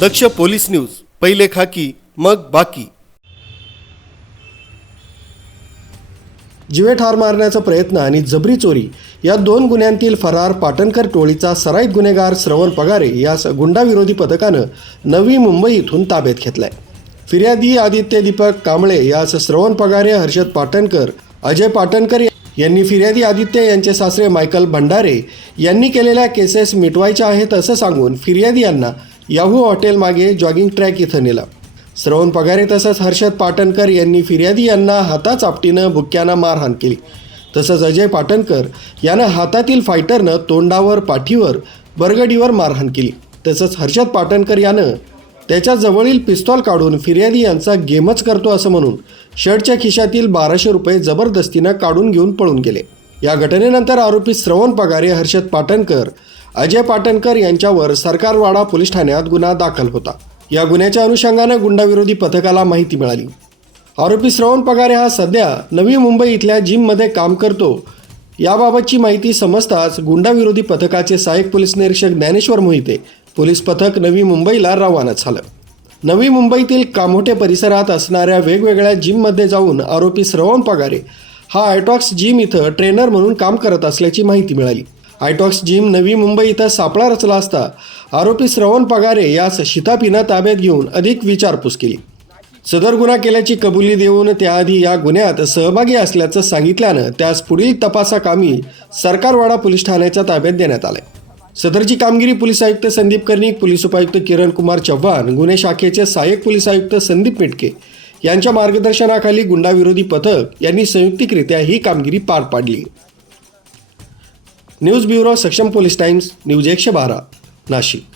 दक्ष police news पहिले खाकी मग बाकी. जिवे ठार मारण्याचा प्रयत्न आणि जबरी चोरी या दोन गुन्ह्यांतील फरार पाटणकर टोळीचा सराईत गुन्हेगार श्रवण पगारे यास गुंडाविरोधी पथकानं नवी मुंबई इथून ताब्यात घेतलाय. फिर्यादी आदित्य दीपक कांबळे यास श्रवण पगारे हर्षद पाटणकर अजय पाटणकर यांनी फिर्यादी आदित्य यांचे सासरे मायकल भंडारे यांनी केलेल्या केसेस मिटवायच्या आहेत असं सांगून फिर्यादी यांना याहू हॉटेलमागे जॉगिंग ट्रॅक इथं नेला. श्रवण पगारे तसंच हर्षद पाटणकर यांनी फिर्यादी यांना हाताचापटीनं बुक्क्यानं मारहाण केली. तसंच अजय पाटणकर यानं हातातील फायटरनं तोंडावर पाठीवर बरगडीवर मारहाण केली. तसंच हर्षद पाटणकर यानं त्याच्या जवळील पिस्तॉल काढून फिर्यादी यांचा गेमच करतो असं म्हणून शर्टच्या खिशातील बाराशे रुपये जबरदस्तीनं काढून घेऊन पळून गेले. या घटनेनंतर आरोपी श्रवण पगारे हर्षद पाटणकर अजय पाटणकर यांच्यावर सरकारवाडा पोलीस ठाण्यात गुन्हा दाखल होता. या गुन्ह्याच्या अनुषंगानं गुंडाविरोधी पथकाला माहिती मिळाली. आरोपी श्रवण पगारे हा सध्या नवी मुंबई इथल्या जिममध्ये काम करतो. याबाबतची माहिती समजताच गुंडाविरोधी पथकाचे सहाय्यक पोलीस निरीक्षक ज्ञानेश्वर मोहिते पोलीस पथक नवी मुंबईला रवाना झालं. नवी मुंबईतील कामोठे परिसरात असणाऱ्या वेगवेगळ्या जिममध्ये जाऊन आरोपी श्रवण पगारे हा आयटॉक्स जिम इथं ट्रेनर म्हणून काम करत असल्याची माहिती मिळाली. आयटॉक्स जिम नवी मुंबई इथं सापळा रचला असता. आरोपी श्रवण पगारे यास शितापीनं ताब्यात घेऊन अधिक विचारपूस केली. सदर गुन्हा केल्याची कबुली देऊन त्याआधी या गुन्ह्यात सहभागी असल्याचं सांगितल्यानं त्यास पुढील तपासाकामी सरकारवाडा पोलीस ठाण्याच्या ताब्यात देण्यात आलंय. सदरची कामगिरी पोलीस आयुक्त संदीप कर्णिक पोलीस उपायुक्त किरण कुमार चव्हाण गुन्हे शाखेचे सहाय्यक पोलीस आयुक्त संदीप मिटके यांच्या मार्गदर्शनाखाली गुंडाविरोधी पथक यांनी संयुक्तिकरित्या ही कामगिरी पार पाडली. News bureau Saksham police times news एकशे बारा नाशिक.